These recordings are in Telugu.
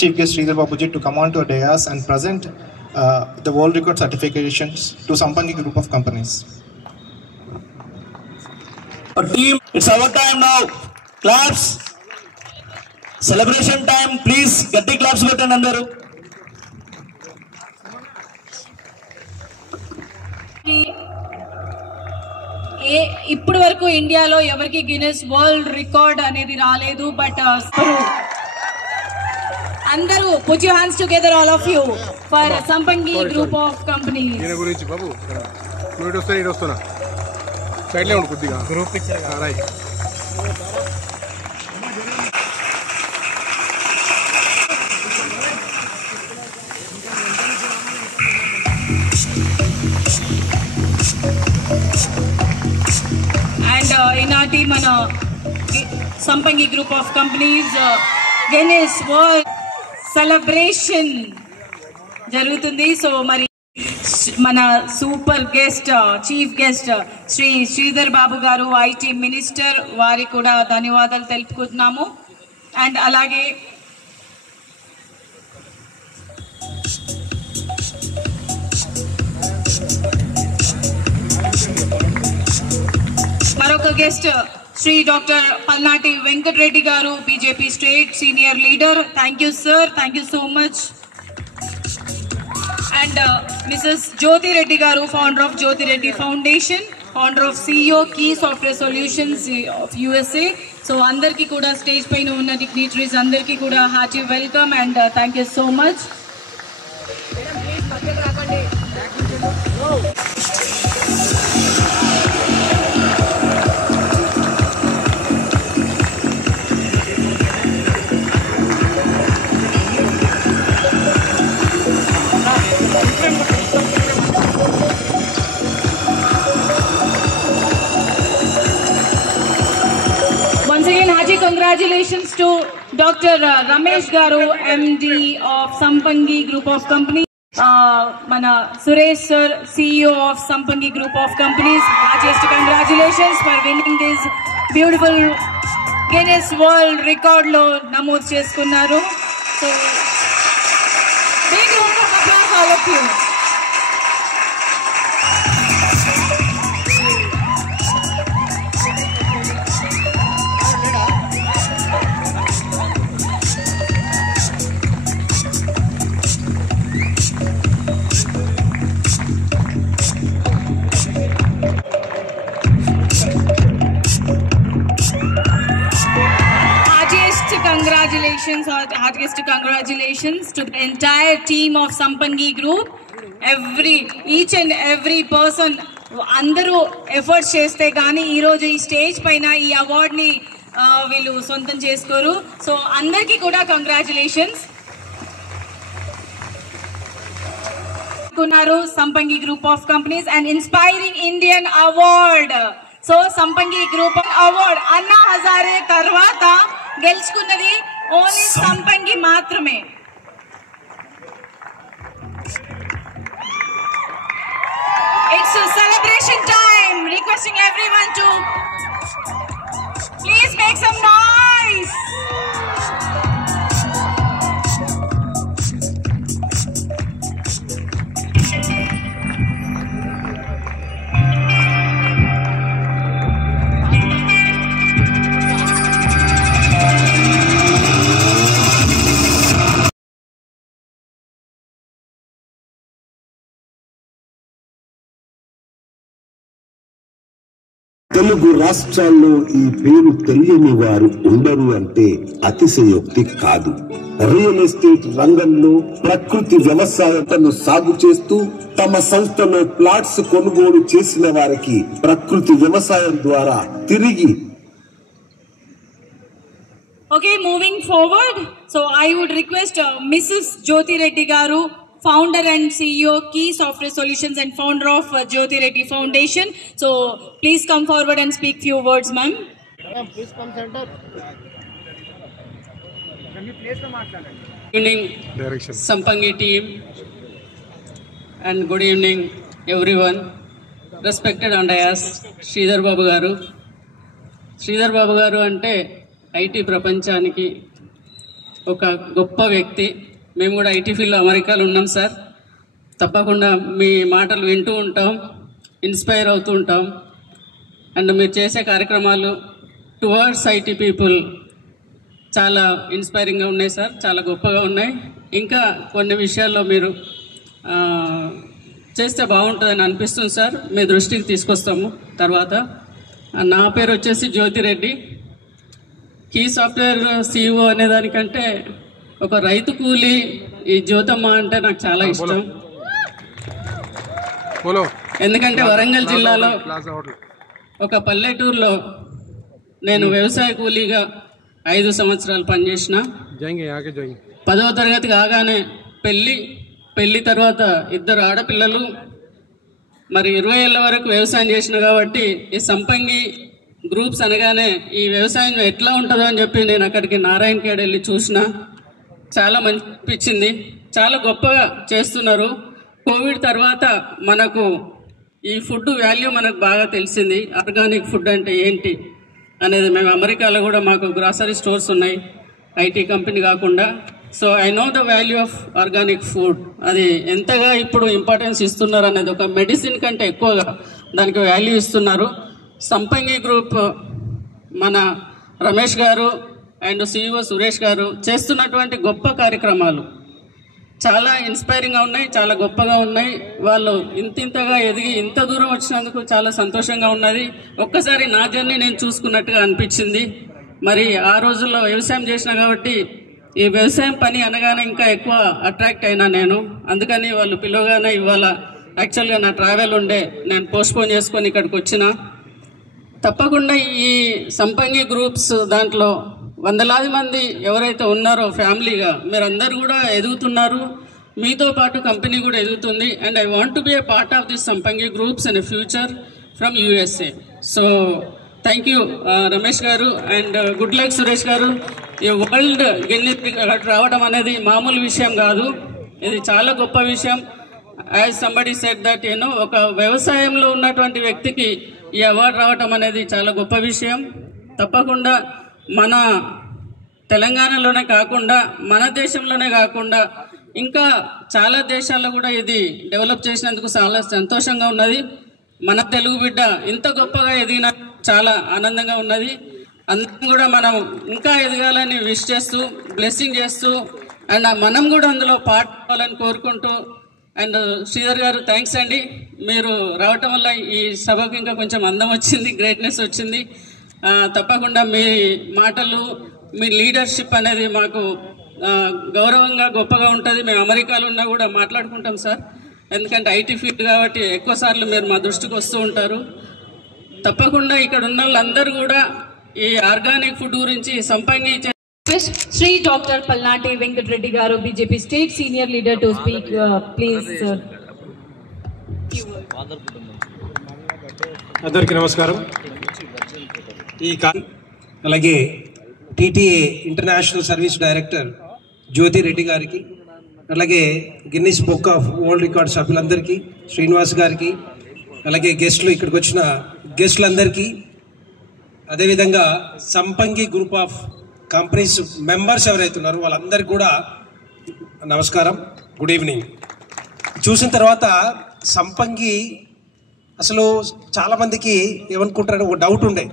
Chief Guest Sridhar Babuji to come on to a dais and present the world record certifications to Sampangi Group of Companies. Our team, it's our time now. Claps. Celebration time. Please, gatti claps kottandi andaru. ఇప్పటి వరకు ఇండియాలో ఎవరికి గిన్నెస్ వరల్డ్ రికార్డ్ అనేది రాలేదు. బట్ అందరూ put your hands together all of you for Sampangi Group of Companies. దీని గురించి బాబు ఇక్కడ వస్తున్నా సైడ్ లో ఉండు కొద్దిగా గ్రూప్ పిక్చర్ రైట్. అండ్ ఈనాటి మన Sampangi Group of Companies Guinness World celebration జరుగుతుంది. సో మరి మన super guest chief guest Shri Sridhar Babu garu IT minister, వారికి కూడా ధన్యవాదాలు తెలుపుకుంటున్నాము. అండ్ అలాగే మరొక guest Shri doctor Palnati Venkatareddy garu, BJP state senior leader. Thank you sir, thank you so much. And Mrs Jyothi Reddy garu, founder of Jyothi Reddy foundation, founder of CEO key software solutions of USA. So అందరికీ కూడా స్టేజ్ పైన ఉన్న డిగ్నిటరీస్ అందరికీ కూడా hearty welcome and thank you so much. Once again, hearty congratulations to Dr. Ramesh Garu, MD of Sampangi Group of Companies. Mana Suresh sir, CEO of Sampangi Group of Companies. Heartiest congratulations for winning this beautiful Guinness World Record lo namood cheskunnaru. So big round of applause all of you. Heartiest congratulations to the entire team of Sampangi Group. Each and every person అందరూ ఎఫర్ట్స్ చేస్తే కానీ ఈరోజు ఈ స్టేజ్ పైన ఈ అవార్డ్ని వీళ్ళు సొంతం చేసుకోరు. సో అందరికీ కూడా congratulations. Sampangi Group of Companies and Inspiring Indian Award. So Sampangi Group Award Anna Hazare తర్వాత గెలుచుకున్నది ఓన్లీ సంపంగి మాత్రమే. It's a celebration time. Requesting everyone to please make some noise. Telugu రాష్ట్రాల్లో ఈ పేరు తెలియని వారు ఉండరు అంటే అతిశయోక్తి కాదు. రియల్ ఎస్టేట్ రంగంలో ప్రకృతి వ్యవసాయాలను సాగు చేస్తూ తమ సంస్థలో ప్లాట్స్ కొనుగోలు చేసిన వారికి ప్రకృతి వ్యవసాయం ద్వారా తిరిగి. Okay, moving forward, so I would request Mrs. Jyoti Reddy Garu, founder and CEO Key Software Solutions and founder of Jyoti Reddy Foundation. So please come forward and speak few words, ma'am. Please come center. Can you place the Good evening, direction. Sampangi team, and good evening everyone. Respected Andayas, Sridhar Babu Garu. Sridhar Babu Garu ante IT ప్రపంచానికి ఒక గొప్ప వ్యక్తి. మేము కూడా ఐటీ ఫీల్డ్లో అమెరికాలో ఉన్నాం సార్. తప్పకుండా మీ మాటలు వింటూ ఉంటాం, ఇన్స్పైర్ అవుతూ ఉంటాం. అండ్ మీరు చేసే కార్యక్రమాలు టువర్డ్స్ ఐటీ పీపుల్ చాలా ఇన్స్పైరింగ్గా ఉన్నాయి సార్, చాలా గొప్పగా ఉన్నాయి. ఇంకా కొన్ని విషయాల్లో మీరు చేస్తే బాగుంటుందని అనిపిస్తుంది సార్. మీ దృష్టికి తీసుకొస్తాము తర్వాత. నా పేరు వచ్చేసి జ్యోతిరెడ్డి. కీ సాఫ్ట్వేర్ CEO అనేదానికంటే ఒక రైతు కూలి ఈ జ్యోతమ్మ అంటే నాకు చాలా ఇష్టం. ఎందుకంటే వరంగల్ జిల్లాలో ఒక పల్లెటూరులో నేను వ్యవసాయ కూలీగా 5 సంవత్సరాలు పనిచేసిన. 10వ తరగతి కాగానే పెళ్ళి తర్వాత 2 ఆడపిల్లలు, మరి 20 ఏళ్ళ వరకు వ్యవసాయం చేసిన కాబట్టి ఈ సంపంగి గ్రూప్స్ అనగానే ఈ వ్యవసాయం ఎట్లా ఉంటుందో అని చెప్పి నేను అక్కడికి నారాయణఖేడ్ వెళ్ళి చూసిన. చాలా మంచి అనిపించింది, చాలా గొప్పగా చేస్తున్నారు. కోవిడ్ తర్వాత మనకు ఈ ఫుడ్ వాల్యూ మనకు బాగా తెలిసింది. ఆర్గానిక్ ఫుడ్ అంటే ఏంటి అనేది. మేము అమెరికాలో కూడా మాకు గ్రాసరీ స్టోర్స్ ఉన్నాయి, ఐటీ కంపెనీ కాకుండా. So I know the value of organic food. అది ఎంతగా ఇప్పుడు ఇంపార్టెన్స్ ఇస్తున్నారు అనేది, ఒక మెడిసిన్ కంటే ఎక్కువగా దానికి వాల్యూ ఇస్తున్నారు. సంపంగి గ్రూప్ మన రమేష్ గారు అండ్ CEO సురేష్ గారు చేస్తున్నటువంటి గొప్ప కార్యక్రమాలు చాలా ఇన్స్పైరింగ్గా ఉన్నాయి, చాలా గొప్పగా ఉన్నాయి. వాళ్ళు ఇంతగా ఎదిగి ఇంత దూరం వచ్చినందుకు చాలా సంతోషంగా ఉన్నది. ఒక్కసారి నా జర్నీ నేను చూసుకున్నట్టుగా అనిపించింది. మరి ఆ రోజుల్లో వ్యవసాయం చేసిన కాబట్టి ఈ వ్యవసాయం పని అనగానే ఇంకా ఎక్కువ అట్రాక్ట్ అయినా నేను. అందుకని వాళ్ళు పిలవగానే ఇవాళ యాక్చువల్గా నా ట్రావెల్ ఉండే, నేను పోస్ట్పోన్ చేసుకొని ఇక్కడికి వచ్చిన. తప్పకుండా ఈ సంపంగి గ్రూప్స్ దాంట్లో వందలాది మంది ఎవరైతే ఉన్నారో ఫ్యామిలీగా మీరందరూ కూడా ఎదుగుతున్నారు. మీతో పాటు కంపెనీ కూడా ఎదుగుతుంది. And I want to be a part of this Sampangi groups in future from USA. So thank you Ramesh garu and good luck Suresh గారు. ఈ వరల్డ్ గిన్నెస్ రావడం అనేది మామూలు విషయం కాదు, ఇది చాలా గొప్ప విషయం. యాజ్ సంబడి సెడ్ దట్ ఒక వ్యవసాయంలో ఉన్నటువంటి వ్యక్తికి ఈ అవార్డు రావటం అనేది చాలా గొప్ప విషయం. తప్పకుండా మన తెలంగాణలోనే కాకుండా మన దేశంలోనే కాకుండా ఇంకా చాలా దేశాల్లో కూడా ఇది డెవలప్ చేసినందుకు చాలా సంతోషంగా ఉన్నది. మన తెలుగు బిడ్డ ఇంత గొప్పగా ఎదిగిన చాలా ఆనందంగా ఉన్నది. అందరం కూడా మనం ఇంకా ఎదగాలని విష్ చేస్తూ బ్లెస్సింగ్ చేస్తూ అండ్ మనం కూడా అందులో పార్ట్ అవ్వాలని కోరుకుంటూ. అండ్ శ్రీధర్ గారు థ్యాంక్స్ అండి, మీరు రావటం వల్ల ఈ సభకు ఇంకా కొంచెం అందం వచ్చింది, గ్రేట్నెస్ వచ్చింది. తప్పకుండా మీ మాటలు, మీ లీడర్షిప్ అనేది మాకు గౌరవంగా గొప్పగా ఉంటుంది. మేము అమెరికాలో ఉన్నా కూడా మాట్లాడుకుంటాం సార్, ఎందుకంటే ఐటీ ఫీల్డ్ కాబట్టి ఎక్కువ సార్లు మీరు మా దృష్టికి వస్తూ ఉంటారు. తప్పకుండా ఇక్కడ ఉన్న వాళ్ళందరూ కూడా ఈ ఆర్గానిక్ ఫుడ్ గురించి సంపంగి Sri Dr. Palnati Venkat Reddy Garu, BJP State Senior Leader to speak, please. అందరికీ నమస్కారం. అలాగే TTA ఇంటర్నేషనల్ సర్వీస్ డైరెక్టర్ జ్యోతి రెడ్డి గారికి, అలాగే Guinness book of world record సభ్యులందరికీ, శ్రీనివాస్ గారికి, అలాగే గెస్టులు ఇక్కడికి వచ్చిన గెస్టులందరికీ, అదేవిధంగా సంపంగి గ్రూప్ ఆఫ్ కంపెనీస్ మెంబర్స్ ఎవరైతే ఉన్నారో వాళ్ళందరికీ కూడా నమస్కారం, గుడ్ ఈవినింగ్. చూసిన తర్వాత సంపంగి అసలు చాలామందికి ఏమనుకుంటారు, ఒక డౌట్ ఉండే,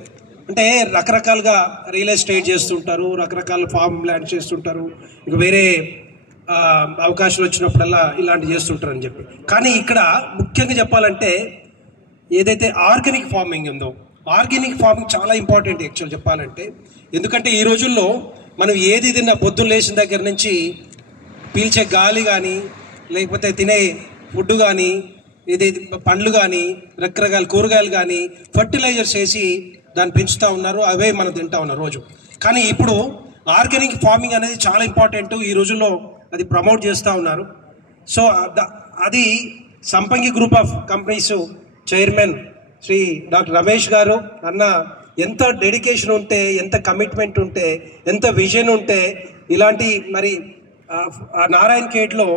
అంటే రకరకాలుగా రియల్ ఎస్టేట్ చేస్తుంటారు, రకరకాల ఫార్మ్ ల్యాండ్ చేస్తుంటారు, ఇక వేరే అవకాశాలు వచ్చినప్పుడల్లా ఇలాంటివి చేస్తుంటారు అని చెప్పి. కానీ ఇక్కడ ముఖ్యంగా చెప్పాలంటే ఏదైతే ఆర్గానిక్ ఫార్మింగ్ ఉందో, ఆర్గానిక్ ఫార్మింగ్ చాలా ఇంపార్టెంట్ యాక్చువల్ చెప్పాలంటే. ఎందుకంటే ఈ రోజుల్లో మనం ఏది తిన్నా, పొద్దున్న లేచిన దగ్గర నుంచి పీల్చే గాలి కానీ, లేకపోతే తినే ఫుడ్ కానీ, ఏదైతే పండ్లు కానీ, రకరకాల కూరగాయలు కానీ ఫర్టిలైజర్స్ వేసి దాన్ని పెంచుతూ ఉన్నారు, అవే మనం తింటా ఉన్నారు రోజు. కానీ ఇప్పుడు ఆర్గానిక్ ఫార్మింగ్ అనేది చాలా ఇంపార్టెంట్, ఈ రోజుల్లో అది ప్రమోట్ చేస్తూ ఉన్నారు. సో అది Sampangi group of companies chairman Shri doctor Ramesh గారు అన్న ఎంత డెడికేషన్ ఉంటే, ఎంత కమిట్మెంట్ ఉంటే, ఎంత విజన్ ఉంటే ఇలాంటి మరి నారాయణఖేడ్లో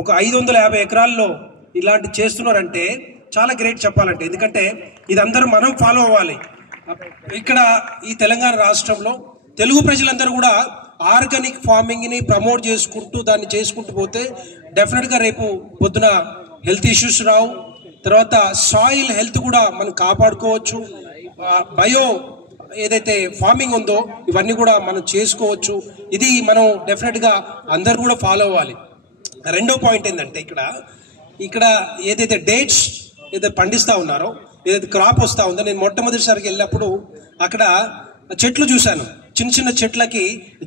ఒక 550 ఎకరాల్లో ఇలాంటి చేస్తున్నారంటే చాలా గ్రేట్ చెప్పాలంటే. ఎందుకంటే ఇదందరూ మనం ఫాలో అవ్వాలి. ఇక్కడ ఈ తెలంగాణ రాష్ట్రంలో తెలుగు ప్రజలందరూ కూడా ఆర్గానిక్ ఫార్మింగ్ని ప్రమోట్ చేసుకుంటూ దాన్ని చేసుకుంటూ పోతే డెఫినెట్గా రేపు పొద్దున హెల్త్ ఇష్యూస్ రావు. తర్వాత సాయిల్ హెల్త్ కూడా మనం కాపాడుకోవచ్చు. బయో ఏదైతే ఫార్మింగ్ ఉందో ఇవన్నీ కూడా మనం చేసుకోవచ్చు. ఇది మనం డెఫినెట్గా అందరు కూడా ఫాలో అవ్వాలి. రెండో పాయింట్ ఏంటంటే ఇక్కడ ఏదైతే డేట్స్ ఏదైతే పండిస్తూ ఉన్నారో, ఏదైతే క్రాప్ వస్తూ ఉందో, నేను మొట్టమొదటిసారికి వెళ్ళినప్పుడు అక్కడ చెట్లు చూశాను. చిన్న చిన్న చెట్లకి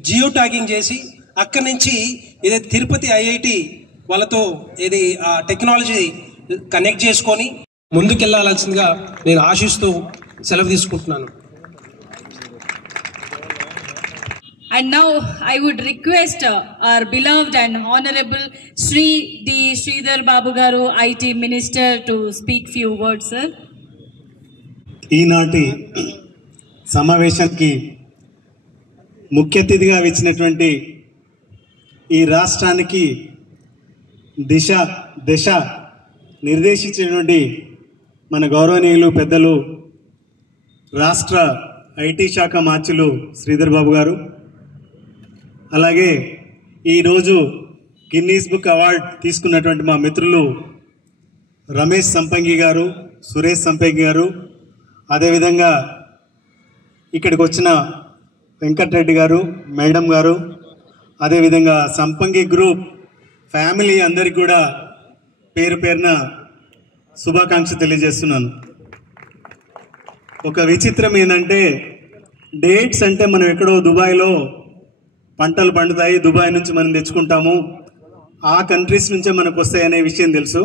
జియో ట్యాగింగ్ చేసి అక్కడి నుంచి ఏదైతే తిరుపతి ఐఐటి వాళ్ళతో ఏది ఆ టెక్నాలజీ కనెక్ట్ చేసుకొని ముందుకెళ్లాల్సిందిగా నేను ఆశిస్తూ సెలవు తీసుకుంటున్నాను. And now I would request our beloved and honorable Sri D. Sridhar Babu Garu, IT Minister, to speak few words, sir. ఈనాటి సమావేశానికి ముఖ్య అతిథిగా వచ్చినటువంటి ఈ రాష్ట్రానికి దిశ నిర్దేశించినటువంటి మన గౌరవనీయులు పెద్దలు రాష్ట్ర ఐటీ శాఖ మార్చులు శ్రీధర్ బాబు గారు, అలాగే ఈరోజు గిన్నీస్ బుక్ అవార్డ్ తీసుకున్నటువంటి మా మిత్రులు రమేష్ సంపంగి గారు, సురేష్ సంపంగి గారు, అదేవిధంగా ఇక్కడికి వచ్చిన వెంకటరెడ్డి గారు, మేడం గారు, అదేవిధంగా సంపంగి గ్రూప్ ఫ్యామిలీ అందరికీ కూడా పేరు పేరున శుభాకాంక్ష తెలియజేస్తున్నాను. ఒక విచిత్రం ఏంటంటే డేట్స్ అంటే మనం ఎక్కడో దుబాయ్లో పంటలు పండుతాయి, దుబాయ్ నుంచి మనం తెచ్చుకుంటాము, ఆ కంట్రీస్ నుంచే మనకు వస్తాయి అనే విషయం తెలుసు.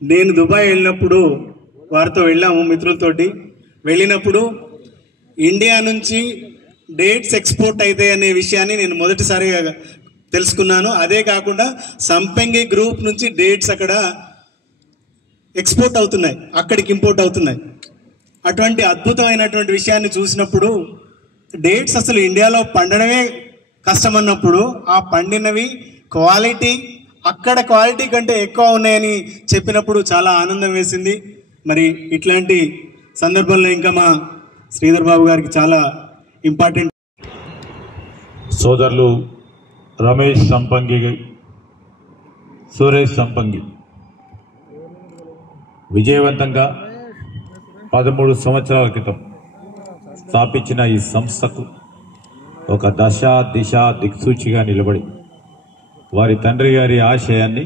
నేను దుబాయ్ వెళ్ళినప్పుడు వారితో వెళ్ళాము, మిత్రులతోటి వెళ్ళినప్పుడు ఇండియా నుంచి డేట్స్ ఎక్స్పోర్ట్ అవుతాయి అనే విషయాన్ని నేను మొదటిసారిగా తెలుసుకున్నాను. అదే కాకుండా సంపంగి గ్రూప్ నుంచి డేట్స్ అక్కడ ఎక్స్పోర్ట్ అవుతున్నాయి, అక్కడికి ఇంపోర్ట్ అవుతున్నాయి. అటువంటి అద్భుతమైనటువంటి విషయాన్ని చూసినప్పుడు డేట్స్ అసలు ఇండియాలో పండడమే కష్టమన్నప్పుడు ఆ పండినవి క్వాలిటీ అక్కడ క్వాలిటీ కంటే ఎక్కువ ఉన్నాయని చెప్పినప్పుడు చాలా ఆనందం వేసింది. మరి ఇట్లాంటి సందర్భంలో ఇంకా మా శ్రీధర్ బాబు గారికి చాలా ఇంపార్టెంట్ సోదరులు రమేష్ సంపంగి, సురేష్ సంపంగి విజయవంతంగా 13 సంవత్సరాల క్రితం స్థాపించిన ఈ సంస్థకు ఒక దిశ దిక్సూచిగా నిలబడి వారి తండ్రి గారి ఆశయాన్ని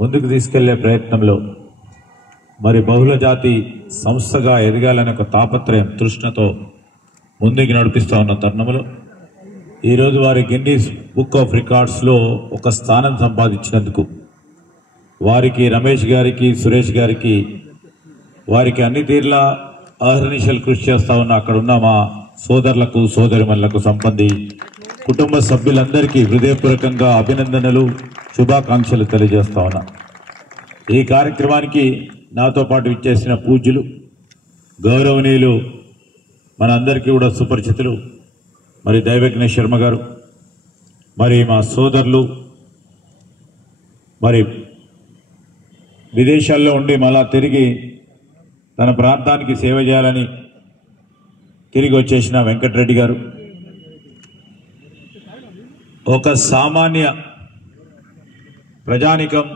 ముందుకు తీసుకెళ్లే ప్రయత్నంలో మరి బహుళజాతి సంస్థగా ఎదగాలనే ఒక తాపత్రయం, తృష్ణతో ముందుకు నడిపిస్తూ ఉన్న తరుణంలో ఈరోజు వారి గిన్నీస్ బుక్ ఆఫ్ రికార్డ్స్లో ఒక స్థానం సంపాదించినందుకు వారికి, రమేష్ గారికి, సురేష్ గారికి, వారికి అన్ని తీర్లా అహర్నిశలు కృషి చేస్తూ ఉన్న అక్కడ ఉన్న మా సోదరులకు, సోదరిమణులకు, సంబంధి కుటుంబ సభ్యులందరికీ హృదయపూర్వకంగా అభినందనలు, శుభాకాంక్షలు తెలియజేస్తా ఉన్నా. ఈ కార్యక్రమానికి నాతో పాటు ఇచ్చేసిన పూజ్యులు, గౌరవనీయులు, మన అందరికీ కూడా సుపరిచితులు మరి దైవజ్ఞ శర్మ గారు, మరి మా సోదరులు, మరి విదేశాల్లో ఉండి మళ్ళా తిరిగి తన ప్రాంతానికి సేవ చేయాలని తిరిగి వచ్చేసిన వెంకటరెడ్డి గారు, ఒక సామాన్య ప్రజానికం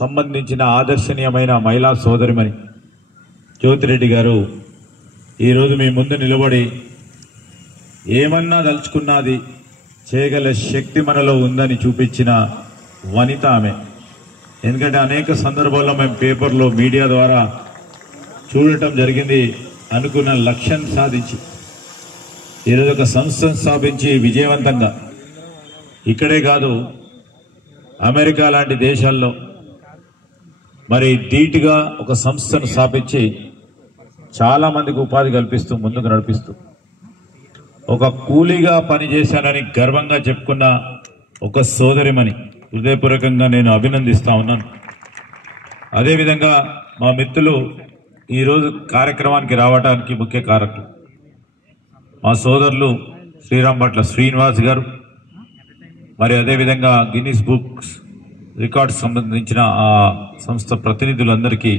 సంబంధించిన ఆదర్శనీయమైన మహిళా సోదరిమణి జ్యోతిరెడ్డి గారు ఈరోజు మీ ముందు నిలబడి ఏమన్నా దలుచుకున్నది చేయగల శక్తి మనలో ఉందని చూపించిన వనిత ఆమె. ఎందుకంటే అనేక సందర్భాల్లో మేము పేపర్లో, మీడియా ద్వారా చూడటం జరిగింది. అనుకున్న లక్ష్యం సాధించి ఈరోజు ఒక సంస్థను స్థాపించి విజయవంతంగా ఇక్కడే కాదు అమెరికా లాంటి దేశాల్లో మరి ధీటుగా ఒక సంస్థను స్థాపించి చాలామందికి ఉపాధి కల్పిస్తూ ముందుకు నడిపిస్తూ ఒక కూలీగా పనిచేశానని గర్వంగా చెప్పుకున్న ఒక సోదరిమని హృదయపూర్వకంగా నేను అభినందిస్తా ఉన్నాను. అదేవిధంగా మా మిత్రులు ఈరోజు కార్యక్రమానికి రావడానికి ముఖ్య కారకులు మా సోదరులు శ్రీరాంభట్ల శ్రీనివాస్ గారు, మరి అదేవిధంగా గిన్నీస్ బుక్స్ రికార్డ్స్ సంబంధించిన ఆ సంస్థ ప్రతినిధులందరికీ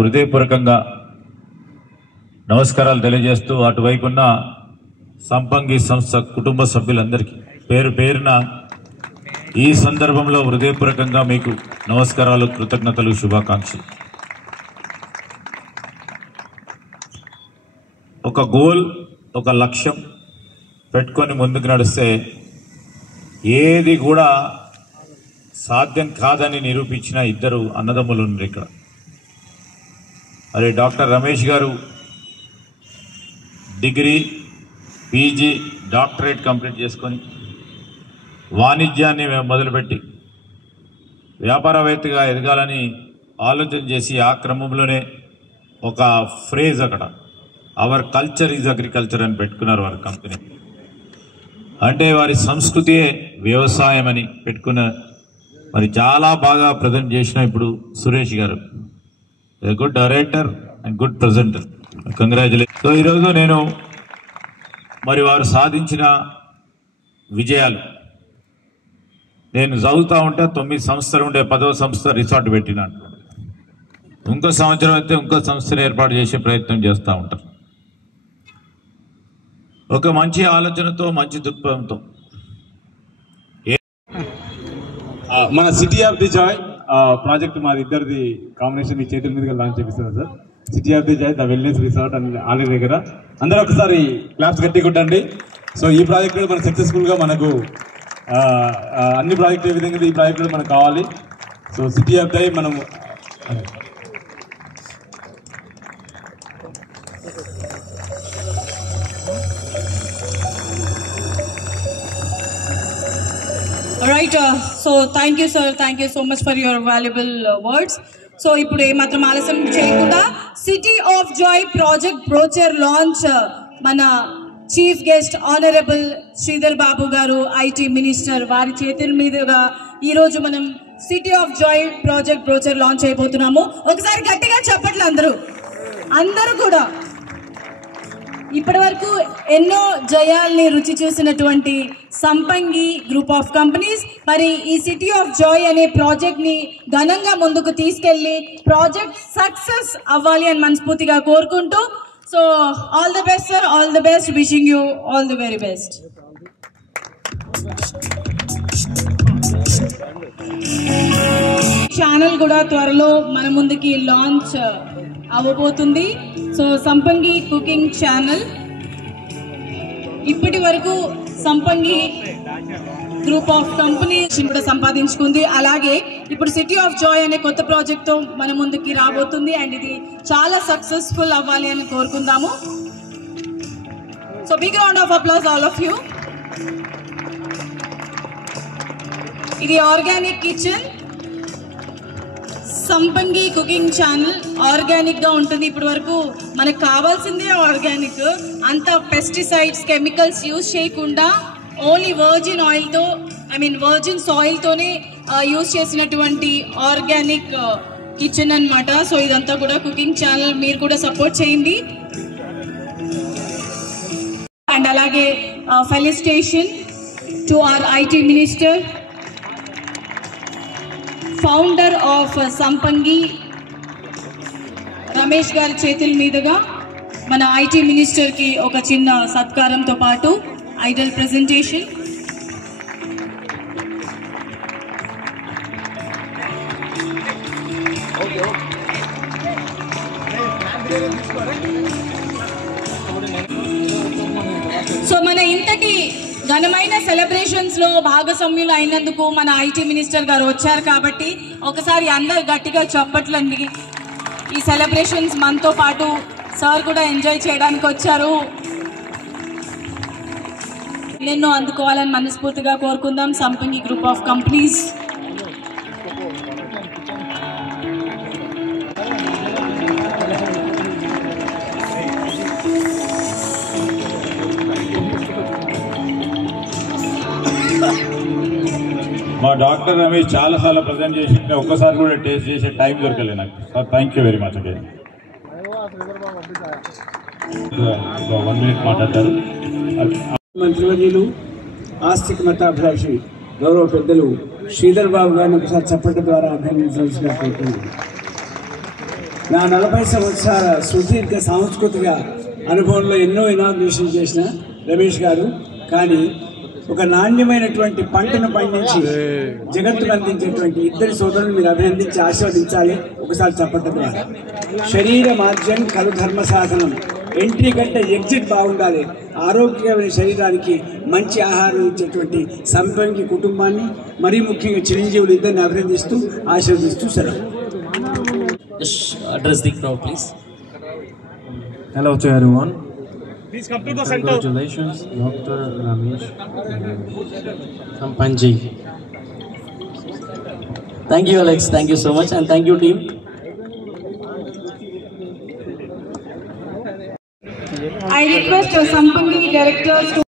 హృదయపూర్వకంగా నమస్కారాలు తెలియజేస్తూ, అటువైపున్న సంపంగి సంస్థ కుటుంబ సభ్యులందరికీ పేరు పేరున ఈ సందర్భంలో హృదయపూర్వకంగా మీకు నమస్కారాలు, కృతజ్ఞతలు, శుభాకాంక్షలు. ఒక గోల్, ఒక లక్ష్యం పెట్టుకొని ముందుకు నడిస్తే ఏది కూడా సాధ్యం కాదని నిరూపించిన ఇద్దరు అన్నదమ్ములు ఉన్నారు ఇక్కడ. మరి డాక్టర్ రమేష్ గారు డిగ్రీ, పీజీ, డాక్టరేట్ కంప్లీట్ చేసుకొని వాణిజ్యాన్ని మొదలుపెట్టి వ్యాపారవేత్తగా ఎదగాలని ఆలోచన చేసి ఆ క్రమంలోనే ఒక ఫ్రేజ్ అక్కడ అవర్ కల్చర్ ఈజ్ అగ్రికల్చర్ అని పెట్టుకున్నారు వారి కంపెనీ. అంటే వారి సంస్కృతియే వ్యవసాయం అని పెట్టుకున్న మరి చాలా బాగా ప్రజెంట్ చేసిన ఇప్పుడు సురేష్ గారు good director and good presenter. Congratulation. So ఈరోజు నేను మరి వారు సాధించిన విజయాలు నేను చదువుతూ ఉంటే 9 సంస్థలు ఉండే 10వ సంస్థ రిసార్ట్ పెట్టినాను. ఇంకో సంవత్సరం అయితే ఇంకో సంస్థను ఏర్పాటు చేసే ప్రయత్నం చేస్తూ ఉంటారు. ఒక మంచి ఆలోచనతో, మంచి దృక్పథంతో మన city of the joy project మాది ఇద్దరిది కాంబినేషన్ మీ చేతుల మీదుగా లాంచ్ చేపిస్తున్నారు sir. City of the joy the wellness resort and ఆలయ దగ్గర అందరూ ఒకసారి క్లాప్స్ గట్టి కొట్టండి. సో ఈ ప్రాజెక్ట్ కూడా మనకు సక్సెస్ఫుల్గా మనకు అన్ని ప్రాజెక్టులు ఏ విధంగా ఈ ప్రాజెక్ట్ కూడా మనకు కావాలి. సో సిటీ ఆఫ్ ది మనం Right, so thank you sir, thank you so much for your valuable words. So ఇప్పుడు ఏమాత్రం ఆలస్యం చేయకుండా city of joy project brochure launch మన chief guest honourable Sridhar Babu garu IT minister వారి చేతుల మీదుగా ఈరోజు మనం city of joy project brochure launch అయిపోతున్నాము. ఒకసారి గట్టిగా చెప్పట్లు అందరూ కూడా. ఇప్పటి వరకు ఎన్నో జయాల్ని రుచి చూసినటువంటి సంపంగి గ్రూప్ ఆఫ్ కంపెనీస్ మరి ఈ సిటీ ఆఫ్ జాయ్ అనే ప్రాజెక్ట్ ని ఘనంగా ముందుకు తీసుకెళ్లి ప్రాజెక్ట్ సక్సెస్ అవ్వాలి అని మనస్ఫూర్తిగా కోరుకుంటూ, so all the best sir, all the best, wishing you all the very best. Channel కూడా త్వరలో మన ముందుకి లాంచ్ అవ్వబోతుంది. సో సంపంగి కుకింగ్ ఛానల్ ఇప్పటి వరకు సంపంగి గ్రూప్ ఆఫ్ కంపెనీస్ కూడా సంపాదించుకుంది. అలాగే ఇప్పుడు సిటీ ఆఫ్ జాయ్ అనే కొత్త ప్రాజెక్ట్ తో మన ముందుకి రాబోతుంది అండ్ ఇది చాలా సక్సెస్ఫుల్ అవ్వాలి అని కోరుకుందాము. So big round of applause all of you. ఇది organic kitchen Sampangi cooking channel. Organic గా ఉంటుంది. ఇప్పటి వరకు మనకు కావాల్సిందే ఆర్గానిక్, అంత పెస్టిసైడ్స్, కెమికల్స్ యూజ్ చేయకుండా ఓన్లీ వర్జిన్ ఆయిల్తో వర్జిన్ సాయిల్తోనే యూజ్ చేసినటువంటి ఆర్గానిక్ కిచెన్ అన్నమాట. సో ఇదంతా కూడా కుకింగ్ ఛానల్, మీరు కూడా సపోర్ట్ చేయండి. అండ్ అలాగే felicitation to our IT minister, founder of సంపంగి రమేష్ గారి చేతుల మీదుగా మన ఐటీ మినిస్టర్కి ఒక చిన్న సత్కారంతో పాటు ఐడల్ ప్రెజెంటేషన్. సో మన ఇంతటి ఘనమైన సెలబ్రేషన్స్ లో భాగస్వామ్యులు అయినందుకు మన ఐటీ మినిస్టర్ గారు వచ్చారు కాబట్టి ఒకసారి అందరు గట్టిగా చప్పట్లండి. ఈ సెలబ్రేషన్స్ మనతో పాటు సార్ కూడా ఎంజాయ్ చేయడానికి వచ్చారు. ఎన్నెన్నో అందుకోవాలని మనస్ఫూర్తిగా కోరుకుందాం. సంపంగి గ్రూప్ ఆఫ్ కంపెనీస్ మా డాక్టర్ రమేష్ చాలాసార్లు ప్రజెంట్ చేసి ఒక్కసారి కూడా టేస్ట్ చేసే టైం దొరకలేదు నాకు. Sir thank you very much. Again 1 minute మాట్లాడతారు. మంత్రివర్యులు ఆస్తికమతాభిలాషి గౌరవ పెద్దలు శ్రీధర్ బాబు గారిని ఒకసారి చప్పటి ద్వారా అభినందించాల్సిగా కోరుతున్నాను. నా 40 సంవత్సరాల సుదీర్ఘ సాంస్కృతిక అనుభవంలో ఎన్నో ఇనాగ్రేషన్ చేసిన రమేష్ గారు. కానీ ఒక నాణ్యమైనటువంటి పంటను పండించి జగత్తుకు అందించేటువంటి ఇద్దరి సోదరులు మీరు అభినందించి ఆశీర్వదించాలి. ఒకసారి చెప్పటం ద్వారా శరీర మార్జన్ కలు ధర్మ సాధనం. ఎంట్రీ కంటే ఎగ్జిట్ బాగుండాలి. ఆరోగ్యమైన శరీరానికి మంచి ఆహారం ఇచ్చేటువంటి సంపంగి కుటుంబాన్ని, మరీ ముఖ్యంగా చిరంజీవులు ఇద్దరిని అభినందిస్తూ ఆశీర్వదిస్తూ సెలవు. Address the crowd, please. Hello to everyone. Please come to the center. Congratulations, Dr. Ramesh Sampangi. Thank you, Alex. Thank you so much, and thank you, team. I request Sampangi directors to